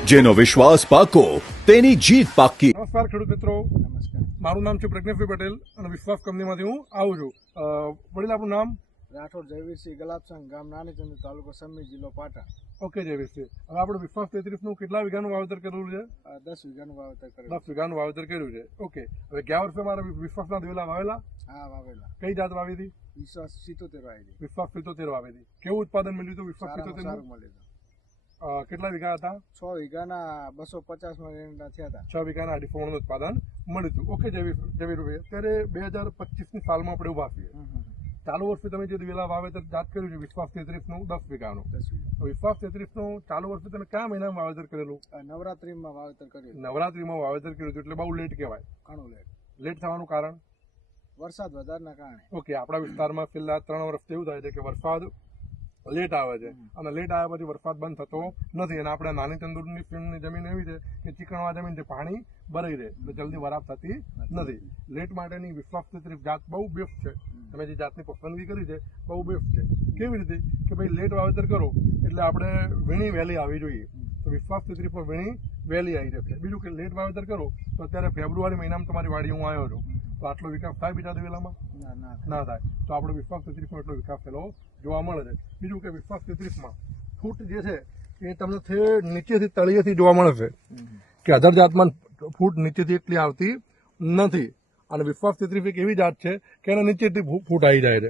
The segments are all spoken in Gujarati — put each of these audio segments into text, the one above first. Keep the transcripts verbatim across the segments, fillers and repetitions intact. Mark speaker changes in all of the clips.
Speaker 1: જેનો વિશ્વાસ પાકો તેની જીત પાકી.
Speaker 2: નમસ્કાર ખેડૂત મિત્રો,
Speaker 3: નમસ્કાર.
Speaker 2: મારું નામ છે પ્રજ્ઞેશભાઈ પટેલ અને વિશ્વાસ કંપનીમાંથી હું આવું છું. અ, વડીલ આપણું નામ?
Speaker 3: રાઠોડ જયવીરસિંહ ગલાબસંગ, ગામ નાનીચંદ, તાલુકો સમી, જિલ્લો પાટણ.
Speaker 2: ઓકે જયવીરસિંહ, હવે આપણે વિશ્વાસ તેત્રીસ નું કેટલા વીઘાનું વાવેતર કરેલું છે?
Speaker 3: અ, દસ વીઘાનું વાવેતર કરેલું.
Speaker 2: દસ વીઘાનું વાવેતર કર્યું છે. ઓકે, હવે ગયા વર્ષે મારા વિશ્વાસના દિવેલા વાવેલા?
Speaker 3: હા, વાવેલા.
Speaker 2: કઈ જાત વાવી હતી?
Speaker 3: વિશ્વાસ સિત્તોતેર વાવેલી.
Speaker 2: વિશ્વાસ પિત્તોતેર વાવી હતી. કેવું ઉત્પાદન મળ્યું હતું વિશ્વાસ
Speaker 3: સારામાં
Speaker 2: પિત્તોતેર?
Speaker 3: સારું મળ્યું હતું.
Speaker 2: કેટલા વીઘા હતા?
Speaker 3: છ વીઘાના બસો પચાસ માં થયા હતા.
Speaker 2: છ વીઘાના અઢીસો મણનું ઉત્પાદન મળ્યું હતું. ઓકે જયવીર જયવીરભાઈ, અત્યારે બે હજાર પચીસની સાલમાં આપણે ઉભા છીએ.
Speaker 3: હમ, હમ.
Speaker 2: ચાલુ વર્ષે તમે જે દિવેલા વાવેતર જાત કર્યું છે વિશ્વાસ તેત્રીસ નું દસ વીઘાનું,
Speaker 3: દસ વીઘા.
Speaker 2: તો વિશ્વાસ તેત્રીસ નું ચાલુ વર્ષે તમે કયા મહિનામાં વાવેતર કરેલું?
Speaker 3: અ, નવરાત્રીમાં વાવેતર કર્યું.
Speaker 2: નવરાત્રીમાં વાવેતર કર્યું હતું, એટલે બહુ લેટ કહેવાય.
Speaker 3: ઘણું લેટ.
Speaker 2: લેટ થવાનું કારણ?
Speaker 3: વરસાદ વધારના કારણે.
Speaker 2: ઓકે, આપણા વિસ્તારમાં છેલ્લા ત્રણ વર્ષથી એવું થાય છે કે વરસાદ લેટ આવે છે અને લેટ આવ્યા પછી વરસાદ બંધ થતો નથી. અને આપણે નાની તંદુરની ફિલ્મની જમીન એવી છે કે ચીકણવા જમીન છે, પાણી ભરાઈ રહે એટલે જલ્દી વરાપ થતી નથી. લેટ માટેની વિશ્વાસ તેત્રીસ જાત બહુ બેસ્ટ છે. તમે જે જાતની પસંદગી કરી છે બહુ બેસ્ટ છે. કેવી રીતે કે ભાઈ લેટ વાવેતર કરો એટલે આપણે વીણી વહેલી આવી જોઈએ, તો વિશ્વાસ તેત્રીસ પર વીણી વહેલી આવી જશે. બીજું કે લેટ વાવેતર કરો તો અત્યારે ફેબ્રુઆરી મહિનામાં તમારી વાડી હું આવ્યો છું, તો આટલો વિકાસ થાય બીજા દિવેલામાં?
Speaker 3: ના ના
Speaker 2: ના થાય. તો આપણે વિશ્વાસ તેત્રીસમાં એટલો વિકાસ થયેલો જોવા મળે છે. બીજું કે વિશ્વાસ તેત્રીસમાં ફૂટ જે છે એ તમને નીચેથી તળિયેથી જોવા મળે છે કે અધર જાતમાં ફૂટ નીચેથી એટલી આવતી નથી. અને વિશ્વાસ તેત્રીસ એક એવી જાત છે કે એના નીચેથી ફૂટ આવી જાય છે.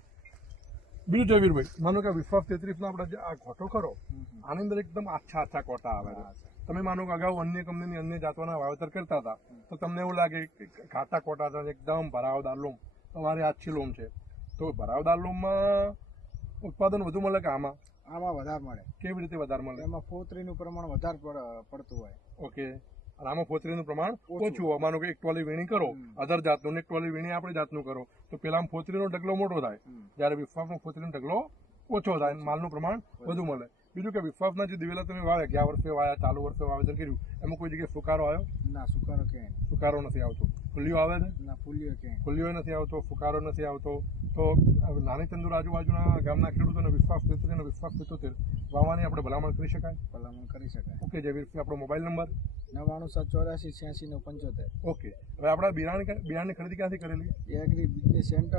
Speaker 2: બીજું જયવીરભાઈ, માનો કે વિશ્વાસ તેત્રીસ નો આપણે જે આ ઘોટો ખરો, આની અંદર એકદમ આછા આછા કોટા આવે છે. તમે માનો કે અગાઉ અન્ય કંપનીની અન્ય જાતોના વાવેતર કરતા હતા તો તમને એવું લાગે કે ઘાટા કોટા છે, એકદમ ભરાવદાર લોમ, તમારી આછી લોમ છે, તો ભરાવદાર લોમમાં ઉત્પાદન વધુ મળે કે આમાં?
Speaker 3: આમાં વધારે મળે.
Speaker 2: કેવી રીતે વધારે મળે?
Speaker 3: એમાં ફોતરીનું પ્રમાણ વધારે પડ- પડતું હોય.
Speaker 2: ઓકે, અને આમાં ફોતરીનું પ્રમાણ ઓછું હોય. માનો કે એક ટોલી વીણી કરો અધર જાતનું ને એક ટોલી વીણી આપણી જાતનું કરો તો પેલામાં ફોતરીનો ઢગલો મોટો થાય, જ્યારે વિશ્વાસનો ફોતરીનો ઢગલો ઓછો થાય, માલનું પ્રમાણ વધુ મળે. બીજું કે વિશ્વાસના જે દિવેલા તમે વાવ્યા, ગયા વર્ષે વાવ્યા, ચાલુ વર્ષે વાવેતર કર્યું, એમાં કોઈ જગ્યાએ ફુકારો આવ્યો?
Speaker 3: ના, સુકારો ક્યાંય નહીં.
Speaker 2: ફુકારો નથી આવતો. ફુલ્લીઓ આવે છે?
Speaker 3: ના, ફૂલીઓ ક્યાંય.
Speaker 2: ફુલ્લીઓ નથી આવતો, ફુકારો નથી આવતો. તો નાની ચંદુર આજુબાજુના ગામના ખેડૂતોને વિશ્વાસ તેત્રીસ અને વિશ્વાસ પિત્તોતેર વાવવાની આપણે ભલામણ કરી શકાય?
Speaker 3: ભલામણ કરી શકાય.
Speaker 2: ઓકે જયવીર, આપણો મોબાઈલ નંબર?
Speaker 3: નવ્વાણું સાત ચોર્યાસી છ્યાસી નવ પંચોતેર.
Speaker 2: ઓકે, હવે આપણા બિયારણ બિયારણની ખરીદી ક્યાંથી કરેલી?
Speaker 3: એગ્રી બિઝનેસ સેન્ટર,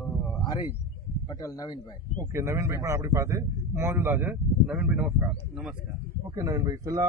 Speaker 3: આરી પટેલ નવીનભાઈ.
Speaker 2: ઓકે, નવીનભાઈ પણ આપણી પાસે મોજુદા છે. નવીનભાઈ નમસ્કાર.
Speaker 3: નમસ્કાર.
Speaker 2: ઓકે નવીનભાઈ, છેલ્લા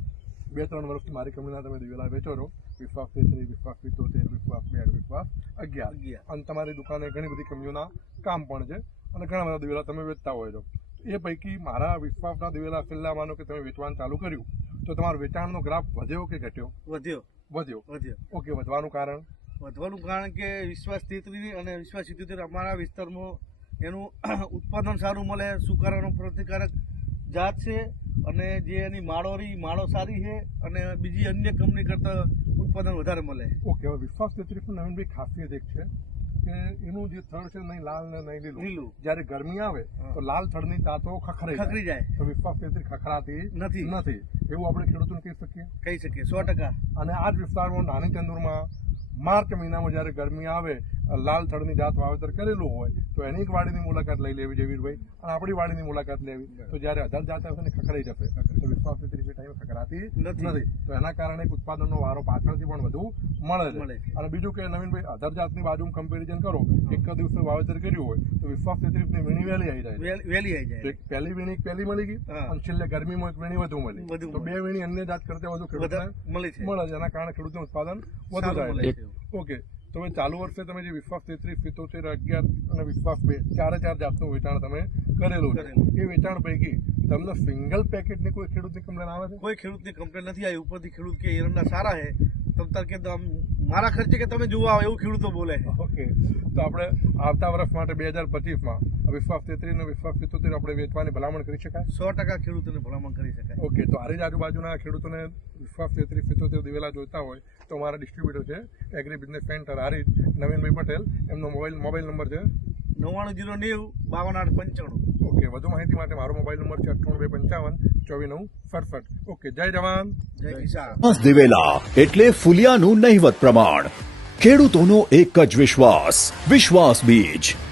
Speaker 2: બે ત્રણ વર્ષથી મારી કંપનીના તમે દિવેલા વેચો છો, વિશ્વાસ તેત્રીસ, વિશ્વાસ પિત્તોતેર, વિશ્વાસ બે, વિશ્વાસ અગિયાર, અને તમારી દુકાને ઘણી બધી કંપનીઓના કામ પણ છે અને ઘણા બધા દિવેલા તમે વેચતા હોય છો. એ પૈકી મારા વિશ્વાસના દિવેલા છેલ્લા માનો કે તમે વેચવાનું ચાલુ કર્યું તો તમારો વેચાણનો ગ્રાફ વધ્યો કે ઘટ્યો?
Speaker 4: વધ્યો.
Speaker 2: વધ્યો.
Speaker 4: વધ્યો.
Speaker 2: ઓકે, વધવાનું કારણ?
Speaker 4: વધવાનું કારણ કે વિશ્વાસ તેત્રીસ અને વિશ્વાસ સિત્તોતેર અમારા વિસ્તારમાં એનું ઉત્પાદન સારું મળે, સુકારાનો પ્રતિકારક જાત છે અને જે એની માળોરી માળો સારી છે અને બીજી અન્ય કંપની કરતાં ઉત્પાદન વધારે મળે.
Speaker 2: ઓકે, હવે વિશ્વાસ તેત્રીસનું નવીનભાઈ ખાસિયત એક છે કે એનું જે થડ છે નહીં લાલ ને નહીં લીલું.
Speaker 4: લીલું.
Speaker 2: જ્યારે ગરમી આવે તો લાલ થડની તાતો ખખરાઈ
Speaker 4: ખખરી જાય.
Speaker 2: તો વિશ્વાસ તેત્રીસ ખખરાતી
Speaker 4: નથી.
Speaker 2: નથી એવું આપણે ખેડૂતોને કહી શકીએ?
Speaker 4: કહી શકીએ સો ટકા.
Speaker 2: અને આ જ વિસ્તારમાં નાની ચંદુરમાં માર્ચ મહિનામાં જ્યારે ગરમી આવે, લાલ થડની જાત વાવેતર કરેલું હોય તો એની એક વાડીની મુલાકાત લઈ લેવી જયવીરભાઈ, અને આપણી વાડીની મુલાકાત લેવી. તો જ્યારે અધર જાત આવશે ને ખખરાઈ જશે તો વિશ્વાસ તેત્રીસ ટાઈમે ખખરાતી નથી. તો એના કારણે એક ઉત્પાદનનો વારો પાછળથી પણ વધુ મળે છે. અને બીજું કે નવીનભાઈ, અધર જાતની બાજુમાં કમ્પેરિઝન કરો, એક દિવસે વાવેતર કર્યું હોય તો વિશ્વાસ તેત્રીસ ની વીણી વહેલી આવી જાય.
Speaker 4: વહેલી આવી જાય.
Speaker 2: પહેલી વીણી પહેલી મળી ગઈ અને છેલ્લે ગરમીમાં એક વીણી વધુ મળી, તો બે વીણી અન્ય જાત કરતા વધુ ખેડૂતને
Speaker 4: મળે છે.
Speaker 2: મળે છે. એના કારણે ખેડૂતનું ઉત્પાદન વધુ થાય છે. ઓકે, તો હવે ચાલુ વર્ષે તમે જે વિશ્વાસ તેત્રીસ, પિત્તોતેર, અગિયાર અને વિશ્વાસ બે ચારે ચાર જાતનું વેચાણ તમે કરેલું છે. એ વેચાણ પૈકી તમને સિંગલ પેકેટની કોઈ ખેડૂતની કમ્પ્લેન આવે છે?
Speaker 4: કોઈ ખેડૂતની કમ્પ્લેન નથી આવી. ઉપરથી ખેડૂત કે એરંડા સારા છે, તમ તાર કે મારા ખર્ચે કે તમે જોવા આવો એવું ખેડૂતો બોલે.
Speaker 2: ઓકે, તો આપણે આવતા વર્ષ માટે બે હજાર પચીસમાં વિશ્વાસ તેત્રીસ અને વિશ્વાસ પિત્તોતેર આપણે વેચવાની ભલામણ કરી શકાય?
Speaker 4: સો ટકા ખેડૂતોને ભલામણ કરી શકાય.
Speaker 2: ઓકે, તો આરી જ આજુબાજુના ખેડૂતોને વિશ્વાસ તેત્રીસ, પિત્તોતેર દિવેલા જોઈતા હોય તો અમારા ડિસ્ટ્રીબ્યુટર છે એગ્રી બિઝનેસ સેન્ટર આરી, નવીનભાઈ પટેલ, એમનો મોબાઈલ મોબાઈલ નંબર છે
Speaker 4: નવ્વાણું જીરો નેવું બાવન આઠ પંચાણું.
Speaker 2: ઓકે, વધુ માહિતી માટે મારો મોબાઈલ નંબર છે અઠ્ઠાણું બે પંચાવન ચોવીસ નવ સડસઠ. ઓકે, જય જવાન
Speaker 4: જય કિસાન.
Speaker 1: દિવેલા એટલે ફુલિયાનું નહિવત પ્રમાણ. ખેડૂતોનો એક જ વિશ્વાસ, વિશ્વાસ બીજ.